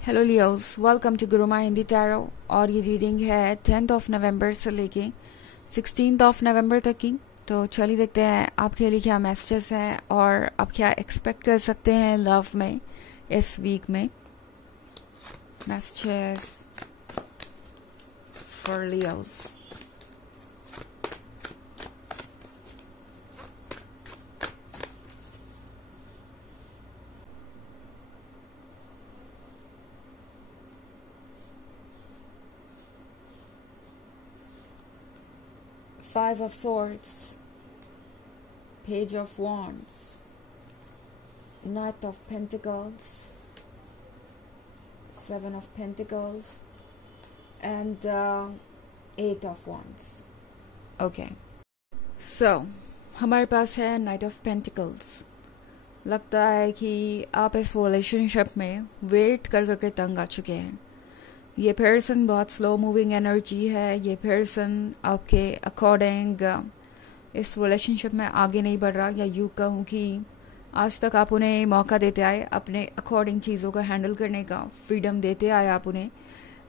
Hello Leos, welcome to Guruma Hindi tarot. और ये reading है 10th ऑफ नवंबर से लेके 16th ऑफ नवंबर तक की। तो चलिए देखते हैं आपके लिए क्या मैसेजेस हैं और आप क्या एक्सपेक्ट कर सकते हैं लव में इस वीक में। Messages for Leos. Five of Swords, Page of Wands, Knight of Pentacles, Seven of Pentacles, and Eight of Wands. Okay. So, हमारे पास है Knight of Pentacles. लगता है कि आप इस रिलेशनशिप में वेट कर करके तंग आ चुके हैं। ये पर्सन बहुत स्लो मूविंग एनर्जी है। ये पर्सन आपके अकॉर्डिंग इस रिलेशनशिप में आगे नहीं बढ़ रहा, या यूँ कहूँ कि आज तक आप उन्हें मौका देते आए अपने अकॉर्डिंग चीज़ों को हैंडल करने का, फ्रीडम देते आए आप उन्हें।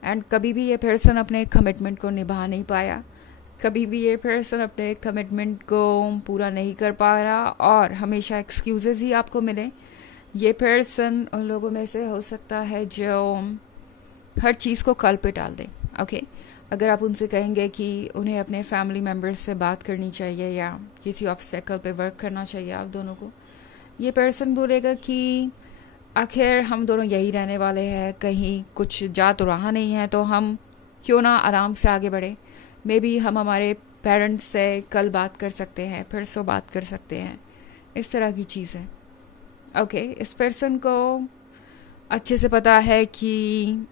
एंड कभी भी ये पर्सन अपने कमिटमेंट को निभा नहीं पाया, कभी भी ये पर्सन अपने कमिटमेंट को पूरा नहीं कर पा रहा और हमेशा एक्सक्यूजेज ही आपको मिले। ये पर्सन उन लोगों में से हो सकता है जो हर चीज़ को कल पे टाल दें। ओके, अगर आप उनसे कहेंगे कि उन्हें अपने फैमिली मेम्बर्स से बात करनी चाहिए या किसी ऑब्स्टेकल पे वर्क करना चाहिए आप दोनों को, ये पर्सन बोलेगा कि आखिर हम दोनों यही रहने वाले हैं, कहीं कुछ जा तो रहा नहीं है, तो हम क्यों ना आराम से आगे बढ़े। मे बी हम हमारे पेरेंट्स से कल बात कर सकते हैं, परसों बात कर सकते हैं, इस तरह की चीज़ है। ओके, इस पर्सन को अच्छे से पता है कि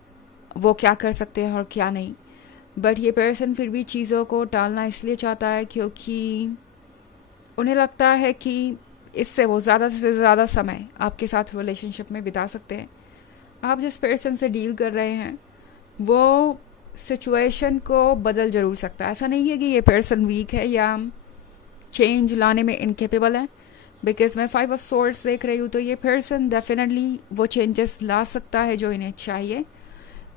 वो क्या कर सकते हैं और क्या नहीं, बट ये पर्सन फिर भी चीज़ों को टालना इसलिए चाहता है क्योंकि उन्हें लगता है कि इससे वो ज़्यादा से ज़्यादा समय आपके साथ रिलेशनशिप में बिता सकते हैं। आप जिस पर्सन से डील कर रहे हैं वो सिचुएशन को बदल जरूर सकता है। ऐसा नहीं है कि ये पर्सन वीक है या चेंज लाने में इनकेपेबल है, बिकॉज मैं 5 ऑफ सोर्ड्स देख रही हूँ, तो ये पर्सन डेफिनेटली वो चेंजेस ला सकता है जो इन्हें चाहिए,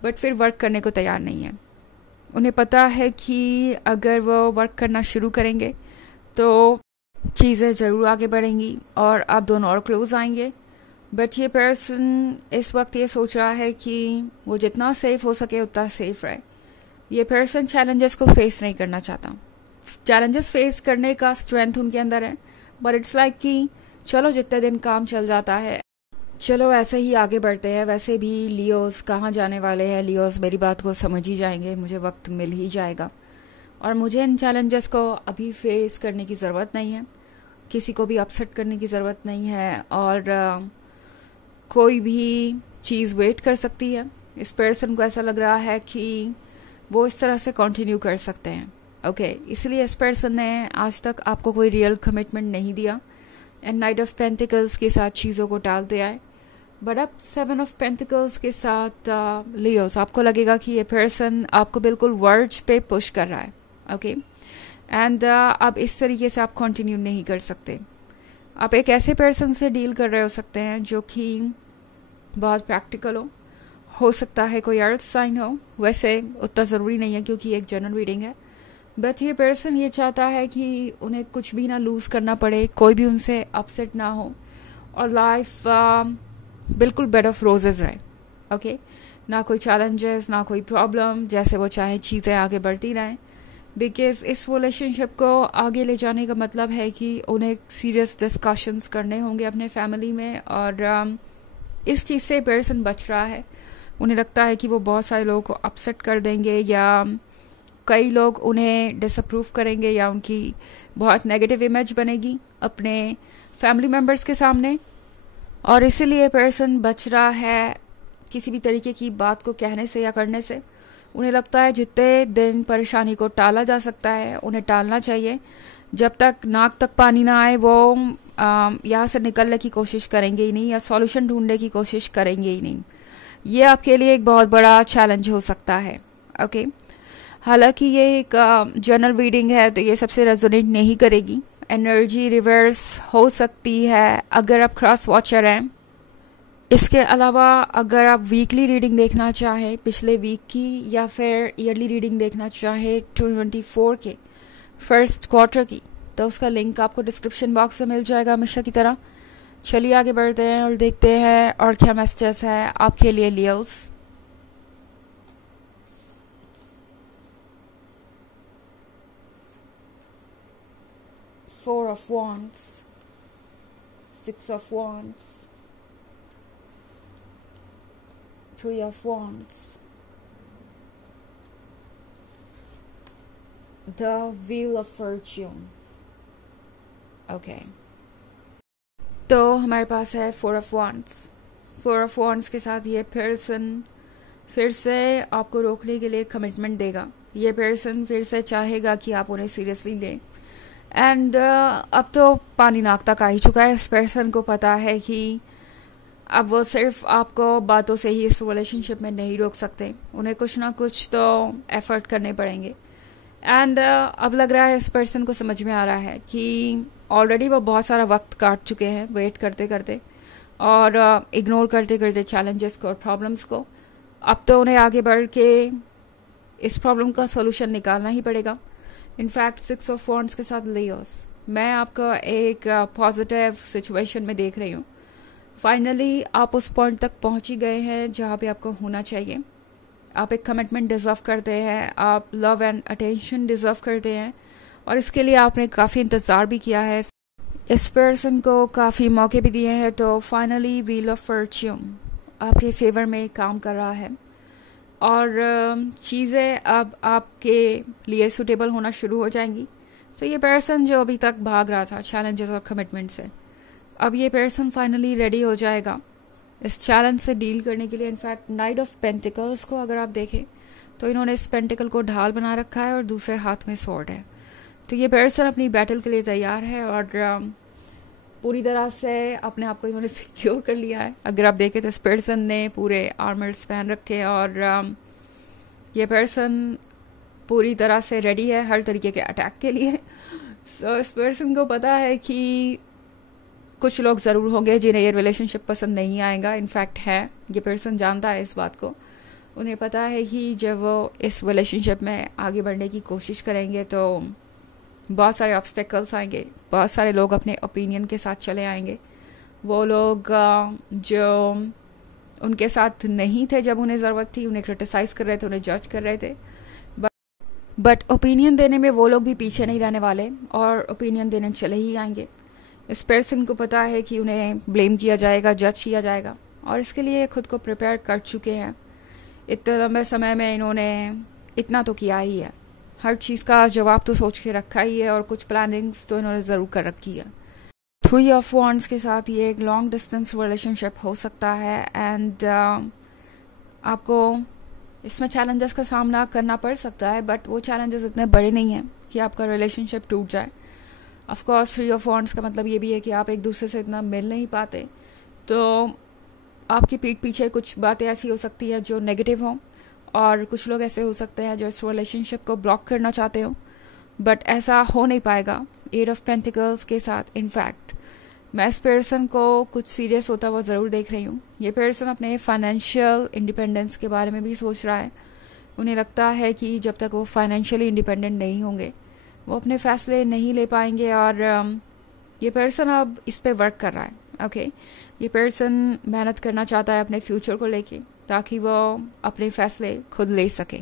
बट फिर वर्क करने को तैयार नहीं है। उन्हें पता है कि अगर वो वर्क करना शुरू करेंगे तो चीज़ें ज़रूर आगे बढ़ेंगी और आप दोनों और क्लोज आएंगे। बट ये पर्सन इस वक्त ये सोच रहा है कि वो जितना सेफ हो सके उतना सेफ रहे। ये पर्सन चैलेंजेस को फेस नहीं करना चाहता। चैलेंजेस फेस करने का स्ट्रेंथ उनके अंदर है, बट इट्स लाइक कि चलो जितने दिन काम चल जाता है, चलो ऐसे ही आगे बढ़ते हैं। वैसे भी लियोस कहाँ जाने वाले हैं, लियोस मेरी बात को समझ ही जाएंगे, मुझे वक्त मिल ही जाएगा और मुझे इन चैलेंजेस को अभी फेस करने की ज़रूरत नहीं है, किसी को भी अपसेट करने की ज़रूरत नहीं है और कोई भी चीज़ वेट कर सकती है। इस पर्सन को ऐसा लग रहा है कि वो इस तरह से कंटिन्यू कर सकते हैं। ओके, इसलिए इस पर्सन ने आज तक आपको कोई रियल कमिटमेंट नहीं दिया एंड नाइट ऑफ पेंटिकल्स के साथ चीज़ों को टालते आए। बट अब 7 ऑफ पेंटिकल्स के साथ लियोस आपको लगेगा कि ये पर्सन आपको बिल्कुल वर्ड्स पे पुश कर रहा है। ओके, एंड अब इस तरीके से आप कंटिन्यू नहीं कर सकते। आप एक ऐसे पर्सन से डील कर रहे हो सकते हैं जो कि बहुत प्रैक्टिकल हो सकता है कोई अर्थ साइन हो, वैसे उतना ज़रूरी नहीं है क्योंकि एक जनरल रीडिंग है। बट ये पर्सन ये चाहता है कि उन्हें कुछ भी ना लूज़ करना पड़े, कोई भी उनसे अपसेट ना हो और लाइफ बिल्कुल बेड ऑफ रोजेज रहे। ओके, ना कोई चैलेंजेस, ना कोई प्रॉब्लम, जैसे वो चाहे चीज़ें आगे बढ़ती रहें। बिकॉज इस रिलेशनशिप को आगे ले जाने का मतलब है कि उन्हें सीरियस डिस्कशंस करने होंगे अपने फैमिली में और इस चीज़ से पर्सन बच रहा है। उन्हें लगता है कि वो बहुत सारे लोगों को अपसेट कर देंगे या कई लोग उन्हें डिसअप्रूव करेंगे या उनकी बहुत नेगेटिव इमेज बनेगी अपने फैमिली मेम्बर्स के सामने, और इसीलिए पर्सन बच रहा है किसी भी तरीके की बात को कहने से या करने से। उन्हें लगता है जितने दिन परेशानी को टाला जा सकता है उन्हें टालना चाहिए। जब तक नाक तक पानी ना आए वो यहाँ से निकलने की कोशिश करेंगे ही नहीं या सॉल्यूशन ढूंढने की कोशिश करेंगे ही नहीं। ये आपके लिए एक बहुत बड़ा चैलेंज हो सकता है। ओके, हालांकि ये एक जनरल रीडिंग है तो ये सबसे रेजोनेट नहीं करेगी। एनर्जी रिवर्स हो सकती है अगर आप क्रॉस वॉचर हैं इसके अलावा अगर आप वीकली रीडिंग देखना चाहें पिछले वीक की, या फिर ईयरली रीडिंग देखना चाहें 2024 के फर्स्ट क्वार्टर की, तो उसका लिंक आपको डिस्क्रिप्शन बॉक्स में मिल जाएगा हमेशा की तरह। चलिए आगे बढ़ते हैं और देखते हैं और क्या मैसेजेस है आपके लिए Leos. Four of Wands, Six of Wands, Three of Wands, The Wheel of Fortune. Okay. तो हमारे पास है Four of Wands. Four of Wands के साथ ये पर्सन फिर से आपको रोकने के लिए कमिटमेंट देगा। ये पर्सन फिर से चाहेगा कि आप उन्हें सीरियसली लें। एंड अब तो पानी नाक तक आ ही चुका है। इस पर्सन को पता है कि अब वो सिर्फ आपको बातों से ही इस रिलेशनशिप में नहीं रोक सकते, उन्हें कुछ ना कुछ तो एफर्ट करने पड़ेंगे। एंड अब लग रहा है इस पर्सन को समझ में आ रहा है कि ऑलरेडी वो बहुत सारा वक्त काट चुके हैं वेट करते करते और इग्नोर करते करते चैलेंजेस को और प्रॉब्लम्स को। अब तो उन्हें आगे बढ़ के इस प्रॉब्लम का सोल्यूशन निकालना ही पड़ेगा। इनफैक्ट सिक्स ऑफ वॉन्ड्स के साथ लियोस, मैं आपका एक पॉजिटिव सिचुएशन में देख रही हूँ। फाइनली आप उस पॉइंट तक पहुंच ही गए हैं जहाँ पे आपको होना चाहिए। आप एक कमिटमेंट डिजर्व करते हैं, आप लव एंड अटेंशन डिजर्व करते हैं, और इसके लिए आपने काफ़ी इंतज़ार भी किया है, इस पर्सन को काफ़ी मौके भी दिए हैं। तो फाइनली व्हील ऑफ फॉर्च्यून आपके फेवर में काम कर रहा है और चीज़ें अब आपके लिए सूटेबल होना शुरू हो जाएंगी। तो ये पर्सन जो अभी तक भाग रहा था चैलेंजेस और कमिटमेंट से, अब ये पर्सन फाइनली रेडी हो जाएगा इस चैलेंज से डील करने के लिए। इनफैक्ट नाइट ऑफ पेंटिकल्स को अगर आप देखें तो इन्होंने इस पेंटिकल को ढाल बना रखा है और दूसरे हाथ में स्वॉर्ड है। तो ये पर्सन अपनी बैटल के लिए तैयार है और पूरी तरह से अपने आप को इन्होंने सिक्योर कर लिया है। अगर आप देखें तो इस पर्सन ने पूरे आर्मर्स पहन रखे और ये पर्सन पूरी तरह से रेडी है हर तरीके के अटैक के लिए। सो इस पर्सन को पता है कि कुछ लोग ज़रूर होंगे जिन्हें ये रिलेशनशिप पसंद नहीं आएगा। इनफैक्ट है, ये पर्सन जानता है इस बात को। उन्हें पता है कि जब वो इस रिलेशनशिप में आगे बढ़ने की कोशिश करेंगे तो बहुत सारे ऑब्स्टेकल्स आएंगे, बहुत सारे लोग अपने ओपिनियन के साथ चले आएंगे। वो लोग जो उनके साथ नहीं थे जब उन्हें ज़रूरत थी, उन्हें क्रिटिसाइज़ कर रहे थे, उन्हें जज कर रहे थे, बट ओपिनियन देने में वो लोग भी पीछे नहीं रहने वाले और ओपिनियन देने चले ही आएंगे। इस पर्सन को पता है कि उन्हें ब्लेम किया जाएगा, जज किया जाएगा, और इसके लिए खुद को प्रिपेयर कर चुके हैं। इतने लंबे समय में इन्होंने इतना तो किया ही है, हर चीज़ का जवाब तो सोच के रखा ही है और कुछ प्लानिंग्स तो इन्होंने ज़रूर कर रखी है। थ्री ऑफ वॉन्ड्स के साथ ये एक लॉन्ग डिस्टेंस रिलेशनशिप हो सकता है एंड आपको इसमें चैलेंजेस का सामना करना पड़ सकता है, बट वो चैलेंजेस इतने बड़े नहीं हैं कि आपका रिलेशनशिप टूट जाए। Of course three of wands का मतलब ये भी है कि आप एक दूसरे से इतना मिल नहीं पाते, तो आपकी पीठ पीछे कुछ बातें ऐसी हो सकती हैं जो नेगेटिव हों, और कुछ लोग ऐसे हो सकते हैं जो इस रिलेशनशिप को ब्लॉक करना चाहते हो, बट ऐसा हो नहीं पाएगा एट ऑफ पेंटिकल्स के साथ। इनफैक्ट मैं इस पर्सन को कुछ सीरियस होता हुआ ज़रूर देख रही हूँ। ये पर्सन अपने फाइनेंशियल इंडिपेंडेंस के बारे में भी सोच रहा है। उन्हें लगता है कि जब तक वो फाइनेंशियली इंडिपेंडेंट नहीं होंगे वो अपने फैसले नहीं ले पाएंगे, और ये पर्सन अब इस पे वर्क कर रहा है। ओके, ये पर्सन मेहनत करना चाहता है अपने फ्यूचर को लेके ताकि वो अपने फैसले खुद ले सके,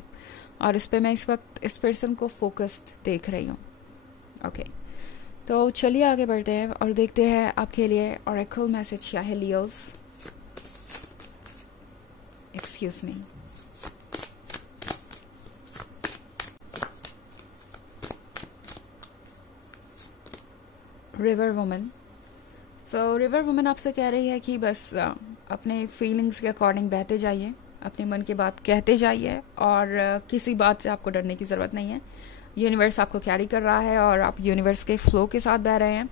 और इस पे मैं इस वक्त इस पर्सन को फोकस्ड देख रही हूँ। ओके, तो चलिए आगे बढ़ते हैं और देखते हैं आपके लिए ऑरेकल मैसेज क्या है Leos. Excuse me. River woman. सो रिवर वुमन आपसे कह रही है कि बस अपने फीलिंग्स के अकॉर्डिंग बहते जाइए, अपने मन की बात कहते जाइए, और किसी बात से आपको डरने की ज़रूरत नहीं है। यूनिवर्स आपको कैरी कर रहा है और आप यूनिवर्स के फ्लो के साथ बह रहे हैं।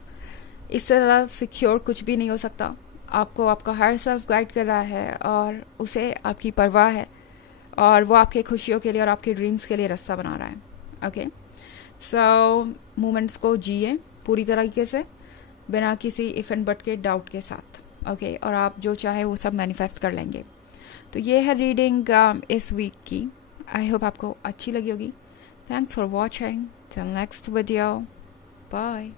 इससे ज़्यादा सिक्योर कुछ भी नहीं हो सकता। आपको आपका हर सेल्फ गाइड कर रहा है और उसे आपकी परवाह है, और वो आपके खुशियों के लिए और आपके ड्रीम्स के लिए रास्ता बना रहा है। ओके, सो मोमेंट्स को जिए पूरी तरीके से, बिना किसी इफ एंड बट के डाउट के साथ। ओके, और आप जो चाहे वो सब मैनिफेस्ट कर लेंगे। तो ये है रीडिंग इस वीक की। आई होप आपको अच्छी लगी होगी। Thanks for watching. Till next video, bye.